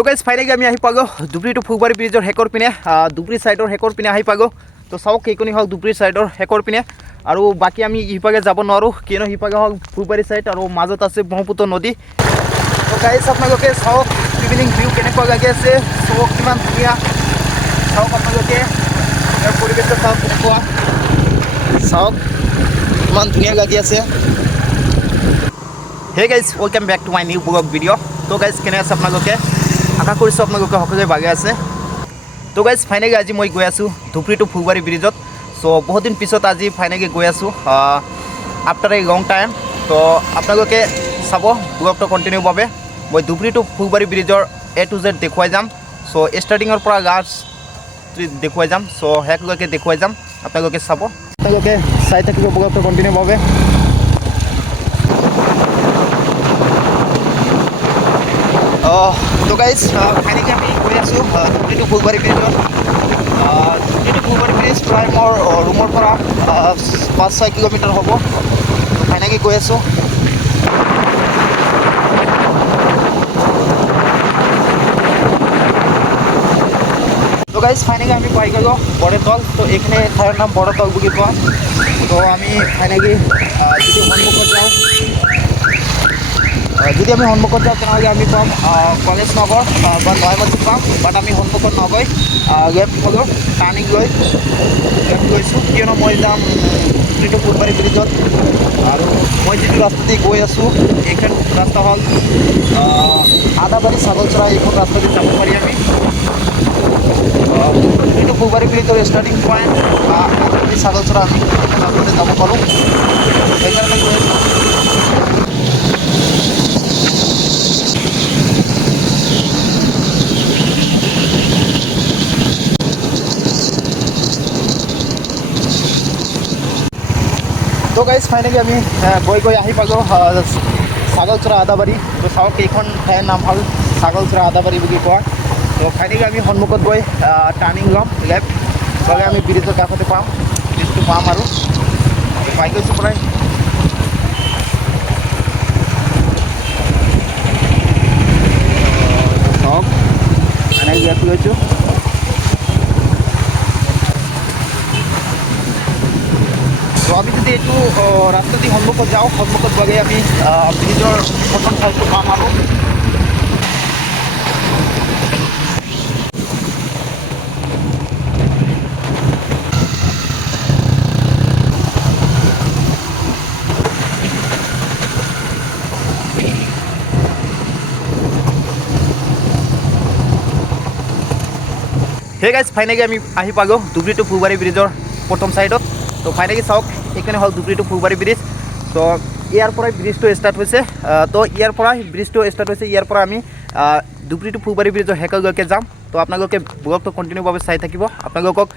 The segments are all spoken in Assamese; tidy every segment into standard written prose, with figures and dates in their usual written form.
তো গাইজ ফাইনেলি আমি আহি পালোঁ ধুবুৰী টু ফুলবাৰী ব্ৰিজৰ শেষৰ পিনে ধুবুৰী ছাইডৰ শেষৰ পিনে আহি পালোঁ। তো চাওক এইকণি হওক ধুবুৰী ছাইডৰ শেষৰ পিনে আৰু বাকী আমি ইপাগে যাব নোৱাৰোঁ কিয়নো সিপাগে হওক ফুলবাৰী ছাইড আৰু মাজত আছে ব্ৰহ্মপুত্ৰ নদী। তো গাইজ আপোনালোকে চাওক ইভিনিং ভিউ কেনেকুৱা লাগি আছে, চাওক কিমান ধুনীয়া, চাওক আপোনালোকে ইয়াৰ পৰিৱেশটো চাওক কেনেকুৱা, চাওক কিমান ধুনীয়া লাগি আছে। Hey guys welcome back to my new vlog video'. তো গাইজ কেনে আছে আপোনালোকে, আশা কৰিছোঁ আপোনালোকে সকলোৱে ভাগে আছে। তো গাইজ ফাইনেলি আজি মই গৈ আছোঁ ধুবুৰী টু ফুলবাৰী ব্ৰিজত। চ' বহুত দিন পিছত আজি ফাইনেলি গৈ আছোঁ আফটাৰ এ লং টাইম। তো আপোনালোকে চাব ব্লগটো কণ্টিনিউ বাবে মই ধুবুৰী টু ফুলবাৰী ব্ৰিজৰ A to Z দেখুৱাই যাম। চ' ষ্টাৰ্টিঙৰ পৰা লাষ্ট দেখুৱাই যাম, চ' শেষলৈকে দেখুৱাই যাম, আপোনালোকে চাব, আপোনালোকে চাই থাকিব ব্লগটো কণ্টিনিউ বাবে। তো গাইজ ফাইনেলি আমি গৈ আছোঁ ধুবুৰী টু ফুলবাৰী ব্ৰিজত। ধুবুৰী টু ফুলবাৰী ব্ৰিজ প্ৰায় মোৰ ৰুমৰ পৰা 5-6 কিলোমিটাৰ হ'ব। ফাইনেলি গৈ আছোঁ। তো গাইজ ফাইনেলি আমি পাই গ'লোঁ বৰতল। তো এইখিনি ঠাইৰ নাম বৰতল বুলি কোৱা। তো আমি ফাইনেলি যদি সন্মুখত যাওঁ, যদি আমি সন্মুখত যাওঁ তেনেহ'লে আমি পাম কলেজ নগৰ বা নয়ামতি পাম। বাট আমি সন্মুখত নগৈ লেফ্ট হ'লোঁ, টাৰ্ণিং লৈ লেফ্ট লৈছোঁ কিয়নো মই যাম ধুবুৰী টু ফুলবাৰী ব্ৰিজত। আৰু মই যিটো ৰাস্তা দি গৈ আছোঁ এইখন ৰাস্তা হ'ল আদাবাৰী ছাগলচৰা, এইখন ৰাস্তা দি যাব পাৰি আমি ধুবুৰী টু ফুলবাৰী ব্ৰিজৰ ষ্টাৰ্টিং পইণ্ট আদাবাৰী ছাগলচৰা আমি ৰাস্তাতে যাব পাৰোঁ, সেইকাৰণে গৈ আছোঁ। তো গাইজ ফাইনেলি আমি গৈ আহি পালোঁ ছাগলচৰা আদাবাৰী। তো চাওক এইখন ঠাইৰ নাম হ'ল ছাগলচৰা আদাবাৰী বুলি কোৱা। তো ফাইনেলি আমি সন্মুখত গৈ টাৰ্ণিং ল'ম লেফ্ট, গ'লে আমি ব্ৰিজৰ কাষতে পাম, ব্ৰিজটো পাম আৰু পাই গৈছোঁ প্ৰায়। চাওক ফাইনেলি ইয়াত গৈছোঁ। তো আমি যদি এইটো ৰাস্তা দি সন্মুখত যাওঁ, সন্মুখত গ'লে আমি ব্ৰিজৰ প্ৰথম ঠাইটো পাম আৰু সেই গাইজ ফাইনেলি আমি আহি পালোঁ ধুবুৰী টু ফুলবাৰী ব্ৰিজৰ প্ৰথম ছাইডত। তো ফাইনেলি চাওক এইখিনি হ'ল ধুবুৰী টু ফুলবাৰী ব্ৰিজ। তো ইয়াৰ পৰাই ব্ৰিজটো ষ্টাৰ্ট হৈছে। তো ইয়াৰ পৰাই ব্ৰিজটো ষ্টাৰ্ট হৈছে, ইয়াৰ পৰা আমি ধুবুৰী টু ফুলবাৰী ব্ৰিজৰ শেষলৈকে যাম। তো আপোনালোকে ব্লগটো কণ্টিনিউভাৱে চাই থাকিব। আপোনালোকক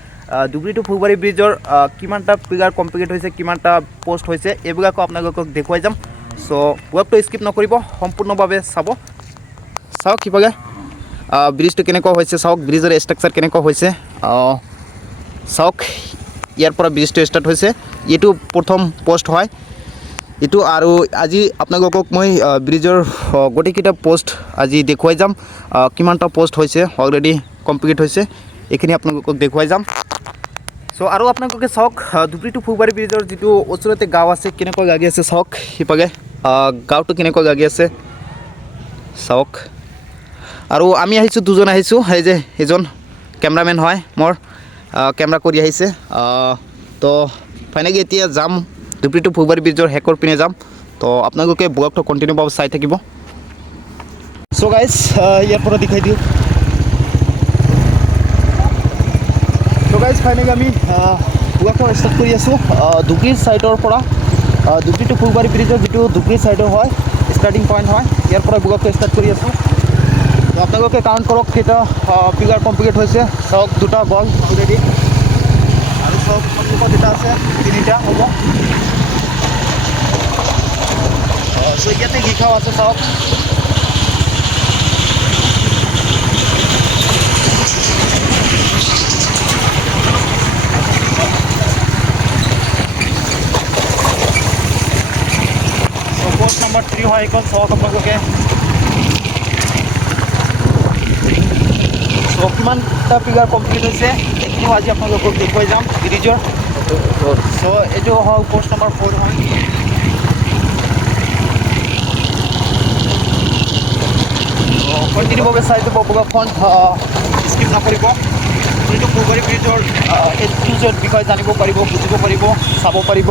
ধুবুৰী টু ফুলবাৰী ব্ৰিজৰ কিমানটা পিলাৰ কমপ্লিট হৈছে, কিমানটা পোষ্ট হৈছে, এইবিলাকো আপোনালোকক দেখুৱাই যাম। চ' ব্লগটো স্কিপ নকৰিব, সম্পূৰ্ণভাৱে চাব। চাওক সিফালে ব্ৰিজটো কেনেকুৱা হৈছে, চাওক ব্ৰিজৰ ষ্ট্ৰাকচাৰ কেনেকুৱা হৈছে। চাওক ইয়াৰ পৰা ব্ৰিজটো ষ্টাৰ্ট হৈছে, এইটো প্ৰথম পোষ্ট হয় এইটো। আৰু আজি আপোনালোকক মই ব্ৰিজৰ গোটেইকেইটা পোষ্ট আজি দেখুৱাই যাম, কিমানটা পোষ্ট হৈছে, অলৰেডি কমপ্লিট হৈছে, এইখিনি আপোনালোকক দেখুৱাই যাম। চ' আৰু আপোনালোকে চাওক ধুবুৰী টু ফুলবাৰী ব্ৰিজৰ যিটো ওচৰতে গাঁও আছে কেনেকুৱা লাগি আছে, চাওক সিপাগে গাঁৱটো কেনেকুৱা লাগি আছে চাওক। আৰু আমি আহিছোঁ, দুজন আহিছোঁ, সেই যে এজন কেমেৰামেন হয় মোৰ, কেমেৰা কৰি আহিছে। তো ফাইনেলি এতিয়া যাম ধুবুৰী টু ফুলবাৰী ব্ৰিজৰ শেষৰ পিনে যাম। তো আপোনালোকে ব্লগটো কণ্টিনিউভাৱে চাই থাকিব। চ' গাইজ ইয়াৰ পৰা দেখাই দিওঁ। চ' গাইজ ফাইনেলি আমি ব্লগটো ষ্টাৰ্ট কৰি আছোঁ ধুবুৰী ছাইডৰ পৰা। ধুবুৰী টু ফুলবাৰী ব্ৰিজৰ যিটো ধুবুৰী ছাইডৰ হয় ষ্টাৰ্টিং পইণ্ট হয়, ইয়াৰ পৰা ব্লগটো ষ্টাৰ্ট কৰি আছোঁ। তো আপোনালোকে কাউণ্ট কৰক কেইটা পিলাৰ কমপ্লিট হৈছে। চাওক দুটা গ'ল অলৰেডি, আৰু চাওক সন্মুখত এটা আছে, 3টা হ'ব। চ' ইয়াতে লিখাও আছে চাওক। পোষ্ট নম্বৰ 3 হয় এইখন, চাওক আপোনালোকে। তো কিমানটা পিলাৰ কমপ্লিট হৈছে এইখিনিও আজি আপোনালোকক দেখুৱাই যাম ব্ৰিজৰ। চ' এইটো হ'ল পোষ্ট নম্বৰ 4 হয়। কণ্টিনিউভাৱে চাই যাব ব্লগখন, স্কিপ নকৰিব। যিটো ফুলবাৰী ব্ৰিজৰ A to Z বিষয়ে জানিব পাৰিব, বুজিব পাৰিব, চাব পাৰিব।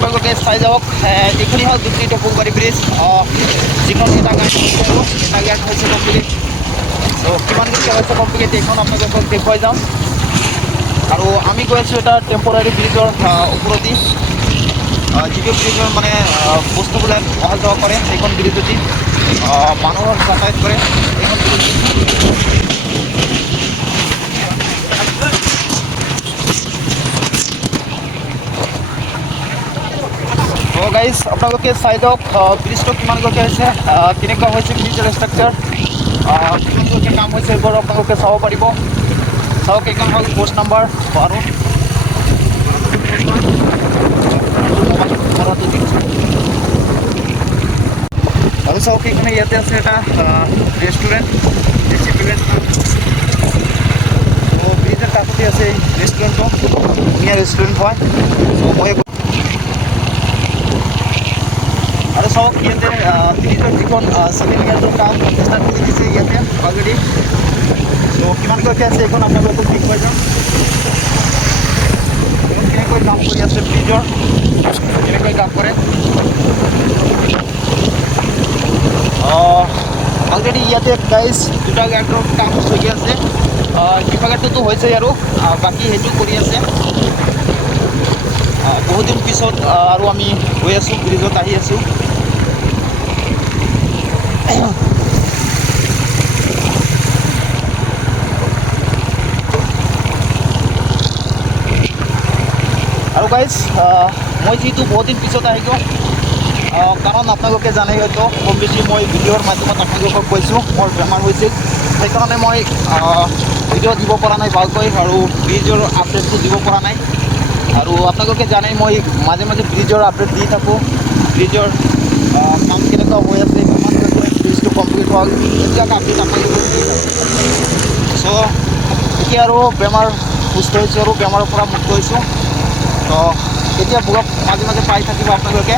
আপোনালোকে চাই যাওক, এইখনেই হ'ল দুৰ্নীতি ফুলবাৰী ব্ৰিজ, যিখন এটা গাঁত হৈছে আৰু এটা গাঁত হৈছে কমপ্লিট। চ' কিমানকৈ হৈছে কমপ্লিট এইখন আপোনালোকক দেখুৱাই যাম। আৰু আমি গৈ আছোঁ এটা টেম্পৰাৰী ব্ৰিজৰ ওপৰদি, যিটো ব্ৰিজৰ মানে বস্তুবিলাক অহা যোৱা কৰে, সেইখন ব্ৰিজেদি মানুহৰ যাতায়াত কৰে এইখন ব্ৰিজ। ত' গাইজ আপোনালোকে চাই যাওক ব্ৰিজটো কিমানলৈকে হৈছে, কেনেকুৱা হৈছে ব্ৰিজৰ ষ্ট্ৰাকচাৰ, কিমানলৈকে কাম হৈছে, এইবোৰ আপোনালোকে চাব পাৰিব। চাওক এইখন হ'ল পোষ্ট নম্বৰ 12। আৰু চাওক এইখানে ইয়াতে আছে এটা ৰেষ্টুৰেণ্ট, ৰেষ্টুৰেণ্ট। ত' ব্ৰিজৰ কাষতে আছে এই ৰেষ্টুৰেণ্টটো, ধুনীয়া ৰেষ্টুৰেণ্ট হয়। চ' মই আৰু চাওক ইয়াতে ব্ৰিজৰ যিখন ছেকেণ্ড ইয়াৰটোৰ কাম ষ্টাৰ্ট কৰি দিছে ইয়াতে অলৰেডি। চ' কিমানলৈকে আছে এইখন আপোনালোকক দেখুৱাই যাম, কেনেকৈ কাম কৰি আছে ব্ৰিজৰ, কেনেকৈ কাম কৰে। অলৰেডি ইয়াতে গাইজ দুটা গাঁতৰ কাম চলি আছে, কিবা গাঁতটো হৈছে আৰু বাকী সেইটো কৰি আছে। বহুত দিন পিছত আৰু আমি গৈ আছোঁ, ব্ৰিজত আহি আছোঁ। আৰু গাইজ মই যিহেতু বহুত দিন পিছত আহিলোঁ, কাৰণ আপোনালোকে জানে হয়তো খুব বেছি মই ভিডিঅ'ৰ মাধ্যমত আপোনালোকক কৈছোঁ মোৰ বেমাৰ হৈছিল, সেইকাৰণে মই ভিডিঅ' দিব পৰা নাই ভালকৈ, আৰু ব্ৰিজৰ আপডেটটো দিব পৰা নাই। আৰু আপোনালোকে জানে মই মাজে মাজে ব্ৰিজৰ আপডেট দি থাকোঁ, ব্ৰিজৰ কাম কেনেকুৱা হৈ আছে, কিমানলৈকে ব্ৰিজটো কমপ্লিট হ'ল, এইবিলাক আপডেট আপোনালোকক দি থাকোঁ। চ' এতিয়া আৰু বেমাৰ সুস্থ হৈছোঁ আৰু বেমাৰৰ পৰা মুক্ত হৈছোঁ। তো এতিয়া ব্লগ মাজে মাজে পাই থাকিব আপোনালোকে।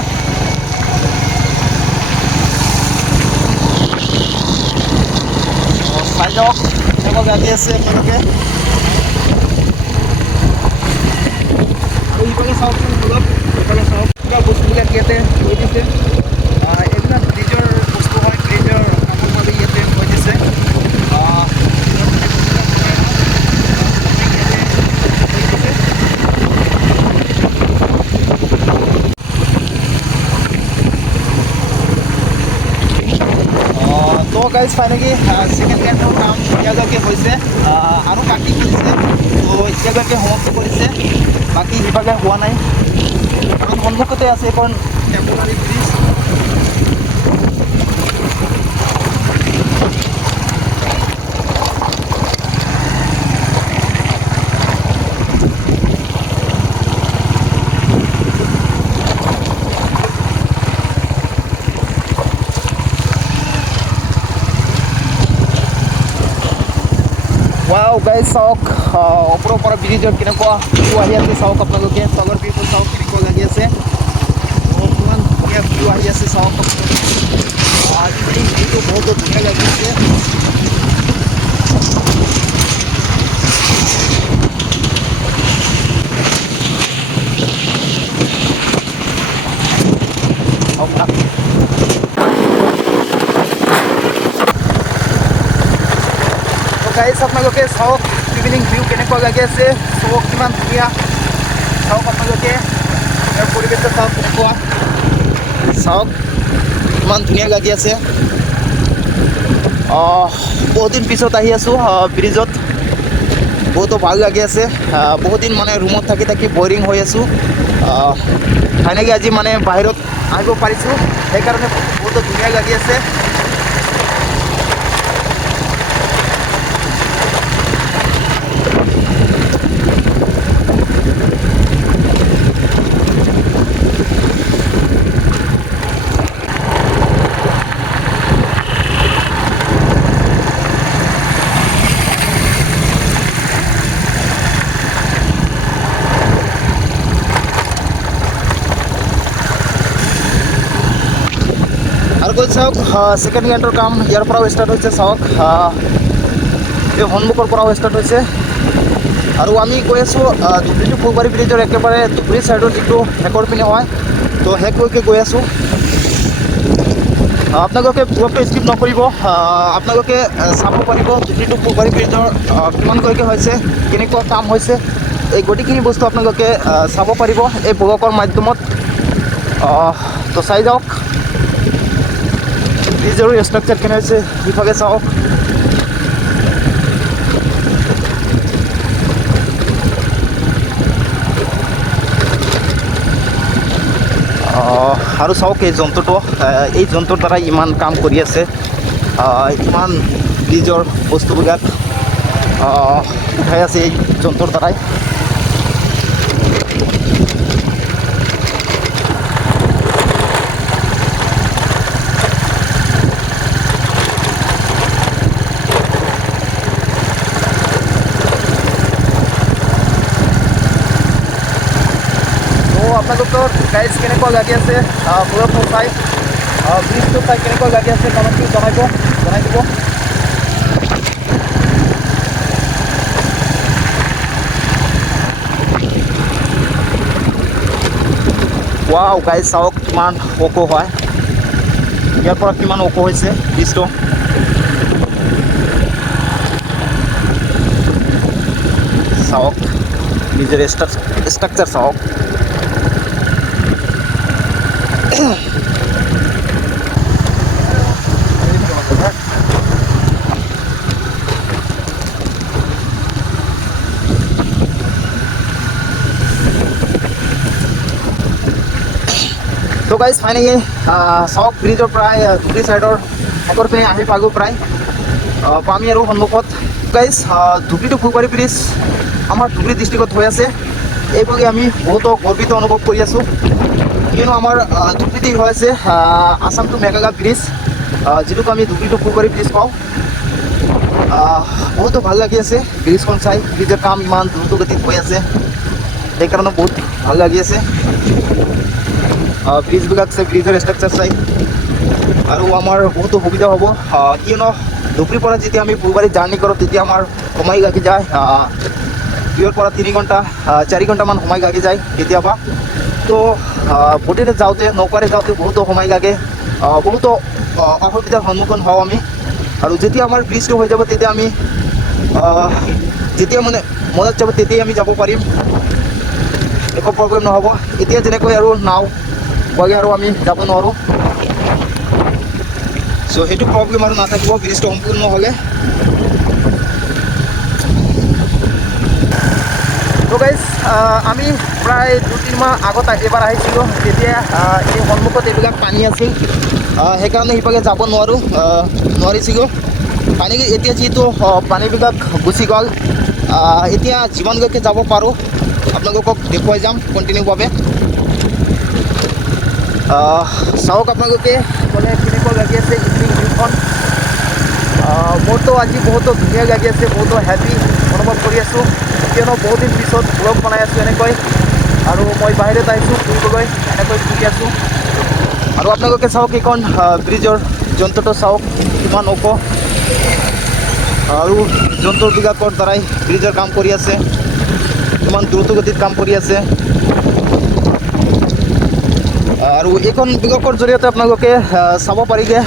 চাই যাওক কেনেকুৱা গাড়ী আছে আপোনালোকে। আৰু ইফালে চাওকচোন ব্লগ, ইফালে চাওক কিবা বস্তুবিলাক ইয়াতে থৈ দিছে, এইবিলাক ব্ৰিজৰ বস্তু হয়, ব্ৰিজৰ কামৰ বাবে ইয়াতে থৈ দিছে। তো গাইজ ফাইনেলি ছেকেণ্ড গেটৰ কাম এতিয়ালৈকে হৈছে, আৰু বাকী কৰিছে। তো এতিয়ালৈকে সমাপ্ত কৰিছে, বাকী সিফালে হোৱা নাই। কাৰণ সন্মুখতে আছে এখন টেম্পৰাৰী ব্ৰিজ। ৱাও গাইজ চাওক ওপৰৰ পৰা ব্ৰিজৰ কেনেকুৱা ভিউ আহি আছে, চাওক আপোনালোকে তলৰ ভিউটো চাওক কেনেকুৱা লাগি আছে, কিমান ধুনীয়া ভিউ আহি আছে চাওক আপোনালোকে। আজিকালি ভিউটো বহুত ধুনীয়া লাগি আছে। গাইজ আপোনালোকে চাওক ইভিনিং ভিউ কেনেকুৱা লাগি আছে, চাওক কিমান ধুনীয়া, চাওক আপোনালোকে ইয়াৰ পৰিৱেশটো চাওক কেনেকুৱা, চাওক কিমান ধুনীয়া লাগি আছে। বহুত দিন পিছত আহি আছোঁ ব্ৰিজত, বহুতো ভাল লাগি আছে। বহুত দিন মানে ৰুমত থাকি থাকি বৰিং হৈ আছোঁ, ফাইনেলি আজি মানে বাহিৰত আহিব পাৰিছোঁ, সেইকাৰণে বহুতো ধুনীয়া লাগি আছে। গৈ চাওক ছেকেণ্ড গেটৰ কাম ইয়াৰ পৰাও ষ্টাৰ্ট হৈছে চাওক এই সন্মুখৰ পৰাও ষ্টাৰ্ট হৈছে আৰু আমি গৈ আছোঁ ধুবুৰী টু ফুলবাৰী ব্ৰিজৰ একেবাৰে ধুবুৰী ছাইডৰ যিটো শেষৰ পিনে হয় তো শেষলৈকে গৈ আছোঁ আপোনালোকে ব্লগটো স্কিপ নকৰিব আপোনালোকে চাব পাৰিব ধুবুৰী টু ফুলবাৰী ব্ৰিজৰ কিমানলৈকে হৈছে কেনেকুৱা কাম হৈছে এই গোটেইখিনি বস্তু আপোনালোকে চাব পাৰিব এই ব্লগৰ মাধ্যমত তো চাই যাওক ব্ৰিজৰ ষ্ট্ৰাকচাৰ কেনে হৈছে সিফালে চাওক আৰু চাওক এই যন্ত্ৰৰ দ্বাৰা ইমান কাম কৰি আছে ইমান ব্ৰিজৰ বস্তুবিলাক উঠাই আছে এই যন্ত্ৰৰ দ্বাৰাই আপোনালোকৰ গাইজ কেনেকুৱা লাগি আছে ব্লগটো চাই ব্ৰিজটো চাই কেনেকুৱা লাগি আছে কমেণ্টটো জনাই দিব ৱাও গাইজ চাওক কিমান ওখ হয় ইয়াৰ পৰা কিমান ওখ হৈছে ব্ৰিজটো চাওক ব্ৰিজৰ ষ্ট্ৰাকচাৰ চাওক তো গাইজ ফাইনেলি চাওক ব্ৰিজৰ প্ৰায় ধুবুৰী ছাইডৰ শেষৰ পিনে আহি পালোঁ প্ৰায় পামি আৰু সন্মুখত গাইজ ধুবুৰী টু ফুলবাৰী ব্ৰিজ আমাৰ ধুবুৰী ডিষ্ট্ৰিক্টত হৈ আছে এইভাগে আমি বহুত গৰ্বিত অনুভৱ কৰি আছোঁ কিয়নো আমাৰ ধুবুৰীতে হৈ আছে আসাম টু মেঘালয় ব্ৰিজ যিটোক আমি ধুবুৰী টু ফুলবাৰী ব্ৰিজ পাওঁ বহুতো ভাল লাগি আছে ব্ৰিজখন চাই ব্ৰিজৰ কাম ইমান দ্ৰুতগতিত হৈ আছে সেইকাৰণে বহুত ভাল লাগি আছে ব্ৰিজবিলাক চাই ব্ৰিজৰ ষ্ট্ৰাকচাৰ চাই আৰু আমাৰ বহুতো সুবিধা হ'ব কিয়নো ধুবুৰীৰ পৰা যেতিয়া আমি ফুলবাৰীত জাৰ্ণি কৰোঁ তেতিয়া আমাৰ সময় লাগি যায় 2 পৰা 3 ঘণ্টা 4 ঘণ্টামান সময় লাগি যায় কেতিয়াবা তো বটিতে যাওঁতে নৌকাৰে যাওঁতে বহুতো সময় লাগে বহুতো অসুবিধাৰ সন্মুখীন হওঁ আমি আৰু যেতিয়া আমাৰ ব্ৰিজটো হৈ যাব তেতিয়া আমি যেতিয়া মানে মনত যাব তেতিয়াই আমি যাব পাৰিম একো প্ৰব্লেম নহ'ব এতিয়া যেনেকৈ আৰু নাও বগৈ আৰু আমি যাব নোৱাৰোঁ চ' সেইটো প্ৰব্লেম আৰু নাথাকিব ব্ৰিজটো সম্পূৰ্ণ হ'লে তো গাইজ আমি প্ৰায় 2-3 মাহ আগত এবাৰ আহিছিলোঁ তেতিয়া এই সন্মুখত এইবিলাক পানী আছিল সেইকাৰণে সিফালে যাব নোৱাৰিছিলোঁ পানী এতিয়া যিহেতু পানীবিলাক গুচি গ'ল এতিয়া যিমানলৈকে যাব পাৰোঁ আপোনালোকক দেখুৱাই যাম কণ্টিনিউভাৱে চাওক আপোনালোকে মানে কেনেকুৱা লাগি আছে ইভিনিং ভিউখন মোৰতো আজি বহুতো ধুনীয়া লাগি আছে বহুতো হেপী অনুভৱ কৰি আছোঁ কিয়নো বহুত দিন পিছত ব্লগ বনাই আছোঁ এনেকৈ আৰু মই বাহিৰত আহিছোঁ ফুৰিবলৈ এনেকৈ ফুৰি আছোঁ আৰু আপোনালোকে চাওক এইখন ব্ৰিজৰ যন্ত্ৰটো চাওক কিমান ওখ আৰু যন্ত্ৰবিলাকৰ দ্বাৰাই ব্ৰিজৰ কাম কৰি আছে কিমান দ্ৰুতগতিত কাম কৰি আছে আৰু এইখন ব্লগৰ জৰিয়তে আপোনালোকে চাব পাৰি যে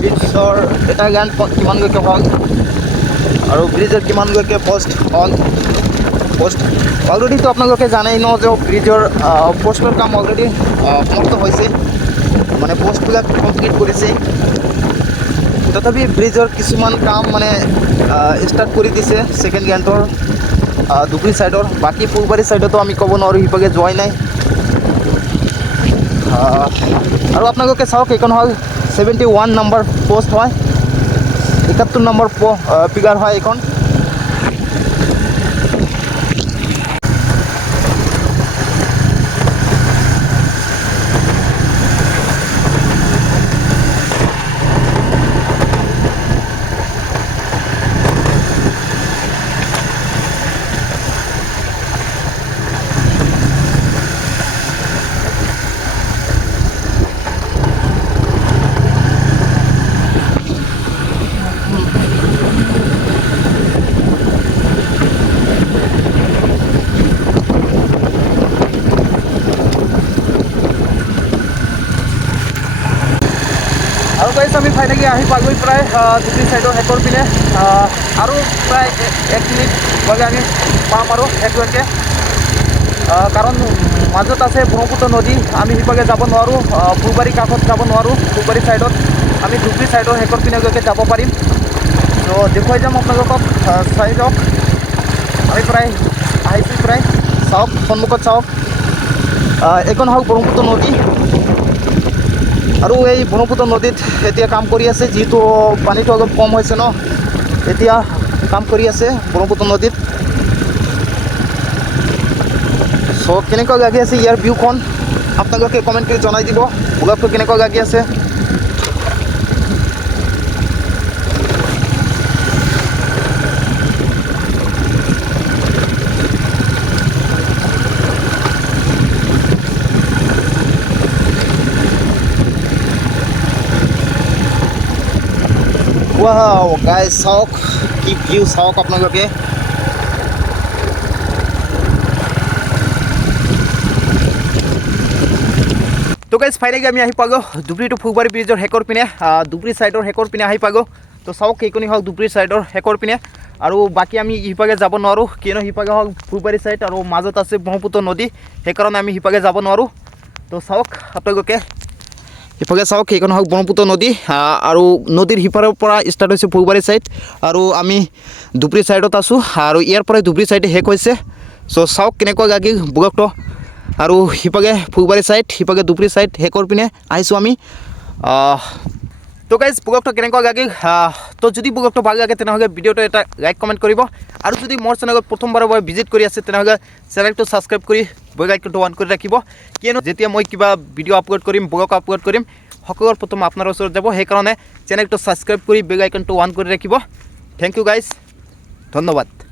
ব্ৰিজৰ এটা জ্ঞান কিমানলৈকে হ'ল আৰু ব্ৰিজৰ কিমানলৈকে পোষ্ট হ'ল অলৰেডিতো আপোনালোকে জানেই ন যে ব্ৰিজৰ পোষ্টৰ কাম অলৰেডি সমাপ্ত হৈছে মানে পোষ্টবিলাক কমপ্লিট কৰিছে তথাপি ব্ৰিজৰ কিছুমান কাম মানে ষ্টাৰ্ট কৰি দিছে ছেকেণ্ড গেটৰ ধুবুৰী ছাইডৰ বাকী ফুলবাৰী ছাইডতো আমি ক'ব নোৱাৰোঁ সিভাগে যোৱাই নাই আৰু আপোনালোকে চাওক এইখন হ'ল 71 নম্বৰ পোষ্ট হয় 71 নম্বৰ পিলাৰ হয় এইখন ফাইনেলি আহি পাগৈ প্ৰায় ধুবুৰী ছাইডৰ শেষৰ পিনে আৰু প্ৰায় 1 মিনিট গ'লে আমি পাম আৰু একজনকৈ কাৰণ মাজত আছে ব্ৰহ্মপুত্ৰ নদী আমি সিপাকে যাব নোৱাৰোঁ ফুলবাৰী কাষত যাব নোৱাৰোঁ ফুলবাৰী ছাইডত আমি ধুবুৰী ছাইডৰ শেষৰ পিনেলৈকে যাব পাৰিম তো দেখুৱাই যাম আপোনালোকক চাই যাওক আমি প্ৰায় আহিছোঁ প্ৰায় চাওক সন্মুখত চাওক এইখন হওক ব্ৰহ্মপুত্ৰ নদী আৰু এই ব্ৰহ্মপুত্ৰ নদীত এতিয়া কাম কৰি আছে যিহেতু পানীটো অলপ কম হৈছে ন এতিয়া কাম কৰি আছে ব্ৰহ্মপুত্ৰ নদীত চ' কেনেকুৱা লাগি আছে ইয়াৰ ভিউখন আপোনালোকে কমেণ্ট কৰি জনাই দিব ব্লগটো কেনেকুৱা লাগি আছে Wow, guys, চাওক কি ভিউ চাওক আপোনালোকে তো গাইজ ফাইনেলি আমি আহি পালোঁ ধুবুৰী টু ফুলবাৰী ব্ৰিজৰ শেষৰ পিনে ধুবুৰী ছাইডৰ শেষৰ পিনে আহি পালোঁ তো চাওক সেইখিনি হওক ধুবুৰী ছাইডৰ শেষৰ পিনে আৰু বাকী আমি সিপাকে যাব নোৱাৰোঁ কিয়নো সিপাকে হওক ফুলবাৰী ছাইড আৰু মাজত আছে ব্ৰহ্মপুত্ৰ নদী সেইকাৰণে আমি সিপাকে যাব নোৱাৰোঁ তো চাওক আপোনালোকে ইফালে চাওক সেইখন হওক ব্ৰহ্মপুত্ৰ নদী আৰু নদীৰ সিপাৰৰ পৰা ষ্টাৰ্ট হৈছে ফুলবাৰী ছাইড আৰু আমি ধুবুৰী ছাইডত আছোঁ আৰু ইয়াৰ পৰাই ধুবুৰী ছাইডে শেষ হৈছে চ' চাওক কেনেকুৱা লাগিল ব্লগটো আৰু সিপাকে ফুলবাৰী ছাইড সিপাকে ধুবুৰী ছাইড শেষৰ পিনে আহিছোঁ আমি তো গাইজ ব্লগটো কেনেকুৱা লাগিল তো যদি ব্লগটো ভাল লাগে তেনেহ'লে ভিডিঅ'টো এটা লাইক কমেণ্ট কৰিব আৰু যদি মোৰ চেনেলত প্ৰথমবাৰৰ বাবে ভিজিট কৰি আছে তেনেহ'লে চেনেলটো ছাবস্ক্ৰাইব কৰি বেল আইকনটো অন কৰি ৰাখিব কিয়নো যেতিয়া মই কিবা ভিডিঅ' আপলোড কৰিম ব্লগ আপলোড কৰিম সকলোৰ প্ৰথম আপোনাৰ ওচৰত যাব সেইকাৰণে চেনেলটো ছাবস্ক্ৰাইব কৰি বেল আইকনটো অন কৰি ৰাখিব থেংক ইউ গাইজ ধন্যবাদ